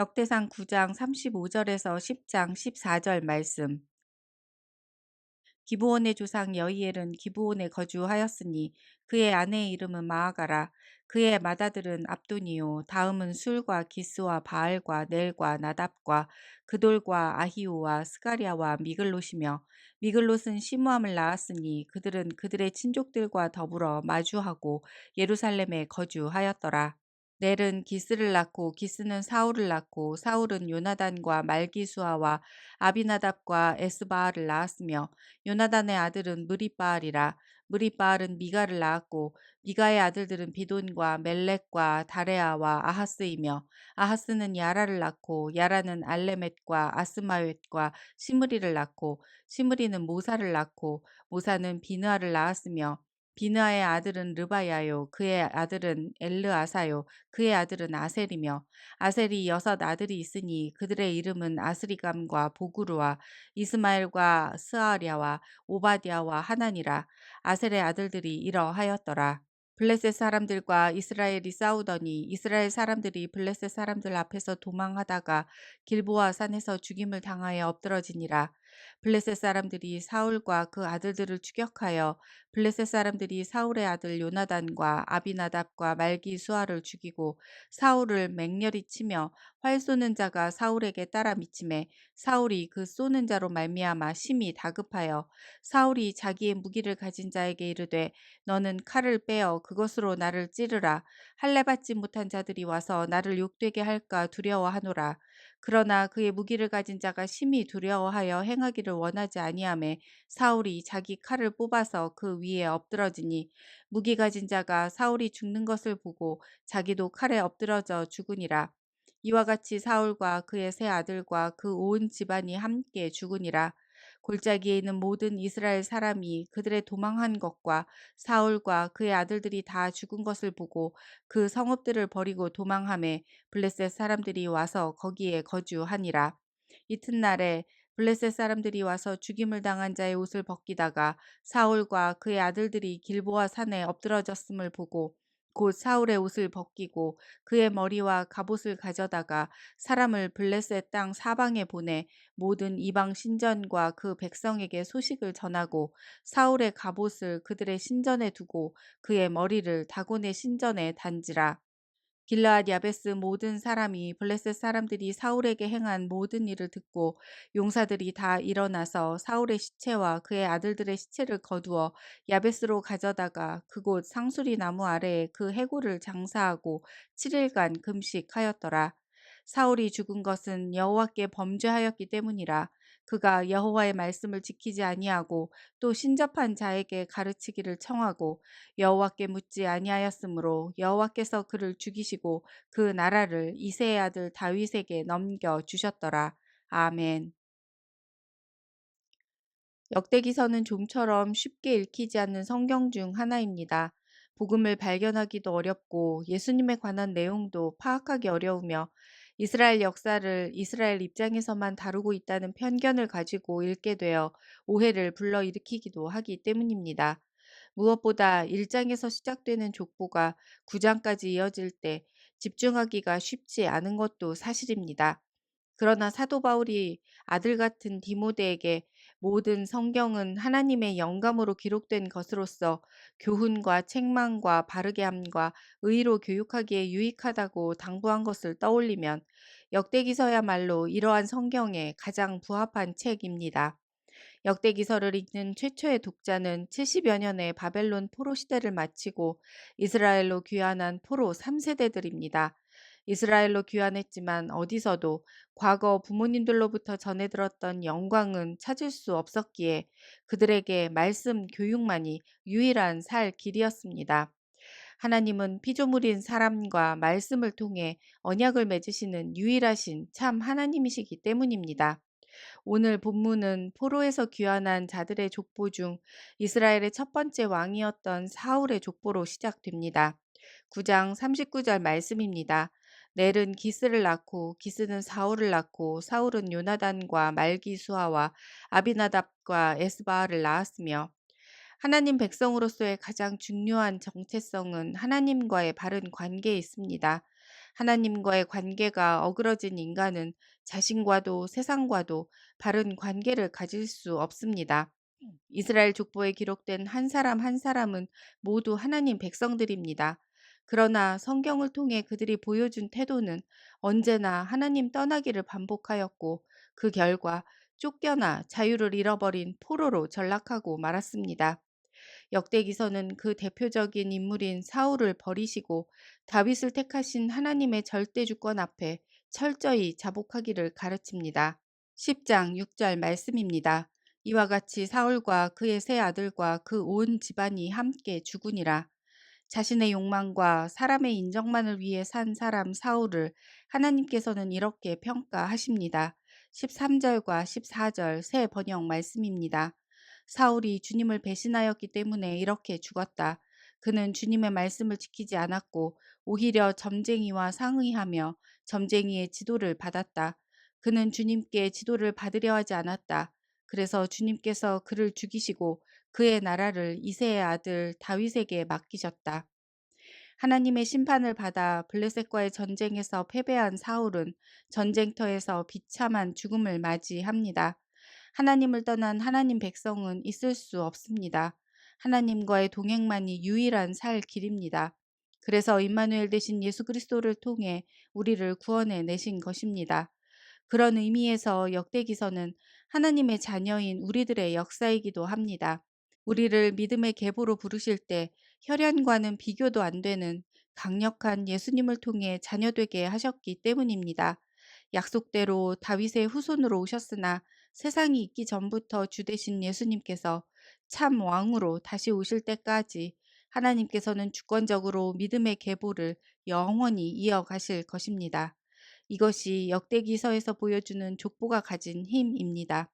역대상 9장 35절에서 10장 14절 말씀. 기브온의 조상 여이엘은 기브온에 거주하였으니 그의 아내의 이름은 마아가라. 그의 맏아들은 압돈이요 다음은 술과 기스와 바알과 넬과 나답과 그돌과 아히오와 스가랴와 미글롯이며 미글롯은 시므함을 낳았으니 그들은 그들의 친족들과 더불어 마주하고 예루살렘에 거주하였더라. 넬은 기스를 낳고 기스는 사울을 낳고 사울은 요나단과 말기수아와 아비나답과 에스바알을 낳았으며 요나단의 아들은 무리바알이라. 무리바알은 미가를 낳았고 미가의 아들들은 비돈과 멜렉과 다레아와 아하스이며 아하스는 야라를 낳고 야라는 알레멧과 아스마웻과 시므리를 낳고 시므리는 모사를 낳고 모사는 비느아를 낳았으며 비느아의 아들은 르바야요 그의 아들은 엘르아사요 그의 아들은 아셀이며 아셀이 6 아들이 있으니 그들의 이름은 아스리감과 보그루와 이스마엘과 스아랴와 오바댜와 하나니라. 아셀의 아들들이 이러하였더라. 블레셋 사람들과 이스라엘이 싸우더니 이스라엘 사람들이 블레셋 사람들 앞에서 도망하다가 길보아 산에서 죽임을 당하여 엎드러지니라. 블레셋 사람들이 사울과 그 아들들을 추격하여 블레셋 사람들이 사울의 아들 요나단과 아비나답과 말기수아를 죽이고 사울을 맹렬히 치며 활 쏘는 자가 사울에게 따라 미치매 사울이 그 쏘는 자로 말미암아 심히 다급하여 사울이 자기의 무기를 가진 자에게 이르되 너는 칼을 빼어 그것으로 나를 찌르라. 할례 받지 못한 자들이 와서 나를 욕되게 할까 두려워하노라. 그러나 그의 무기를 가진 자가 심히 두려워하여 행하기를 원하지 아니하매 사울이 자기 칼을 뽑아서 그 위에 엎드러지니 무기 가진 자가 사울이 죽는 것을 보고 자기도 칼에 엎드러져 죽으니라. 이와 같이 사울과 그의 세 아들과 그 온 집안이 함께 죽으니라. 골짜기에 있는 모든 이스라엘 사람이 그들의 도망한 것과 사울과 그의 아들들이 다 죽은 것을 보고 그 성읍들을 버리고 도망하매 블레셋 사람들이 와서 거기에 거주하니라. 이튿날에 블레셋 사람들이 와서 죽임을 당한 자의 옷을 벗기다가 사울과 그의 아들들이 길보아 산에 엎드러졌음을 보고 곧 사울의 옷을 벗기고 그의 머리와 갑옷을 가져다가 사람을 블레셋 땅 사방에 보내 모든 이방 신전과 그 백성에게 소식을 전하고 사울의 갑옷을 그들의 신전에 두고 그의 머리를 다곤의 신전에 단지라. 길르앗 야베스 모든 사람이 블레셋 사람들이 사울에게 행한 모든 일을 듣고 용사들이 다 일어나서 사울의 시체와 그의 아들들의 시체를 거두어 야베스로 가져다가 그곳 상수리 나무 아래에 그 해골을 장사하고 7일간 금식하였더라. 사울이 죽은 것은 여호와께 범죄하였기 때문이라. 그가 여호와의 말씀을 지키지 아니하고 또 신접한 자에게 가르치기를 청하고 여호와께 묻지 아니하였으므로 여호와께서 그를 죽이시고 그 나라를 이새의 아들 다윗에게 넘겨 주셨더라. 아멘. 역대기서는 좀처럼 쉽게 읽히지 않는 성경 중 하나입니다. 복음을 발견하기도 어렵고 예수님에 관한 내용도 파악하기 어려우며 이스라엘 역사를 이스라엘 입장에서만 다루고 있다는 편견을 가지고 읽게 되어 오해를 불러일으키기도 하기 때문입니다. 무엇보다 1장에서 시작되는 족보가 9장까지 이어질 때 집중하기가 쉽지 않은 것도 사실입니다. 그러나 사도 바울이 아들 같은 디모데에게 모든 성경은 하나님의 영감으로 기록된 것으로서 교훈과 책망과 바르게 함과 의로 교육하기에 유익하다고 당부한 것을 떠올리면 역대기서야말로 이러한 성경에 가장 부합한 책입니다. 역대기서를 읽는 최초의 독자는 70여 년의 바벨론 포로 시대를 마치고 이스라엘로 귀환한 포로 3세대들입니다. 이스라엘로 귀환했지만 어디서도 과거 부모님들로부터 전해 들었던 영광은 찾을 수 없었기에 그들에게 말씀 교육만이 유일한 살 길이었습니다. 하나님은 피조물인 사람과 말씀을 통해 언약을 맺으시는 유일하신 참 하나님이시기 때문입니다. 오늘 본문은 포로에서 귀환한 자들의 족보 중 이스라엘의 첫 번째 왕이었던 사울의 족보로 시작됩니다. 9장 39절 말씀입니다. 넬은 기스를 낳고 기스는 사울을 낳고 사울은 요나단과 말기수아와 아비나답과 에스바알을 낳았으며 하나님 백성으로서의 가장 중요한 정체성은 하나님과의 바른 관계에 있습니다. 하나님과의 관계가 어그러진 인간은 자신과도 세상과도 바른 관계를 가질 수 없습니다. 이스라엘 족보에 기록된 한 사람 한 사람은 모두 하나님 백성들입니다. 그러나 성경을 통해 그들이 보여준 태도는 언제나 하나님 떠나기를 반복하였고 그 결과 쫓겨나 자유를 잃어버린 포로로 전락하고 말았습니다. 역대기서는 그 대표적인 인물인 사울을 버리시고 다윗을 택하신 하나님의 절대 주권 앞에 철저히 자복하기를 가르칩니다. 10장 6절 말씀입니다. 이와 같이 사울과 그의 세 아들과 그 온 집안이 함께 죽으니라. 자신의 욕망과 사람의 인정만을 위해 산 사람 사울을 하나님께서는 이렇게 평가하십니다. 13절과 14절 새 번역 말씀입니다. 사울이 주님을 배신하였기 때문에 이렇게 죽었다. 그는 주님의 말씀을 지키지 않았고 오히려 점쟁이와 상의하며 점쟁이의 지도를 받았다. 그는 주님께 지도를 받으려 하지 않았다. 그래서 주님께서 그를 죽이시고 그의 나라를 이새의 아들 다윗에게 맡기셨다. 하나님의 심판을 받아 블레셋과의 전쟁에서 패배한 사울은 전쟁터에서 비참한 죽음을 맞이합니다. 하나님을 떠난 하나님 백성은 있을 수 없습니다. 하나님과의 동행만이 유일한 살 길입니다. 그래서 임마누엘 되신 예수 그리스도를 통해 우리를 구원해 내신 것입니다. 그런 의미에서 역대기서는 하나님의 자녀인 우리들의 역사이기도 합니다. 우리를 믿음의 계보로 부르실 때 혈연과는 비교도 안 되는 강력한 예수님을 통해 자녀되게 하셨기 때문입니다. 약속대로 다윗의 후손으로 오셨으나 세상이 있기 전부터 주 되신 예수님께서 참 왕으로 다시 오실 때까지 하나님께서는 주권적으로 믿음의 계보를 영원히 이어가실 것입니다. 이것이 역대기서에서 보여주는 족보가 가진 힘입니다.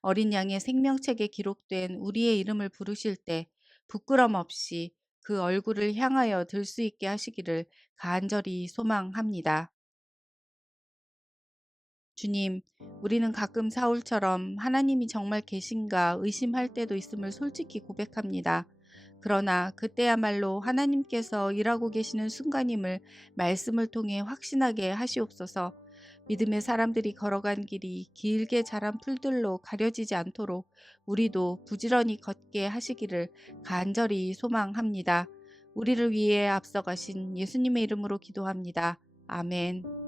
어린 양의 생명책에 기록된 우리의 이름을 부르실 때 부끄럼 없이 그 얼굴을 향하여 들 수 있게 하시기를 간절히 소망합니다. 주님, 우리는 가끔 사울처럼 하나님이 정말 계신가 의심할 때도 있음을 솔직히 고백합니다. 그러나 그때야말로 하나님께서 일하고 계시는 순간임을 말씀을 통해 확신하게 하시옵소서. 믿음의 사람들이 걸어간 길이 길게 자란 풀들로 가려지지 않도록 우리도 부지런히 걷게 하시기를 간절히 소망합니다. 우리를 위해 앞서가신 예수님의 이름으로 기도합니다. 아멘.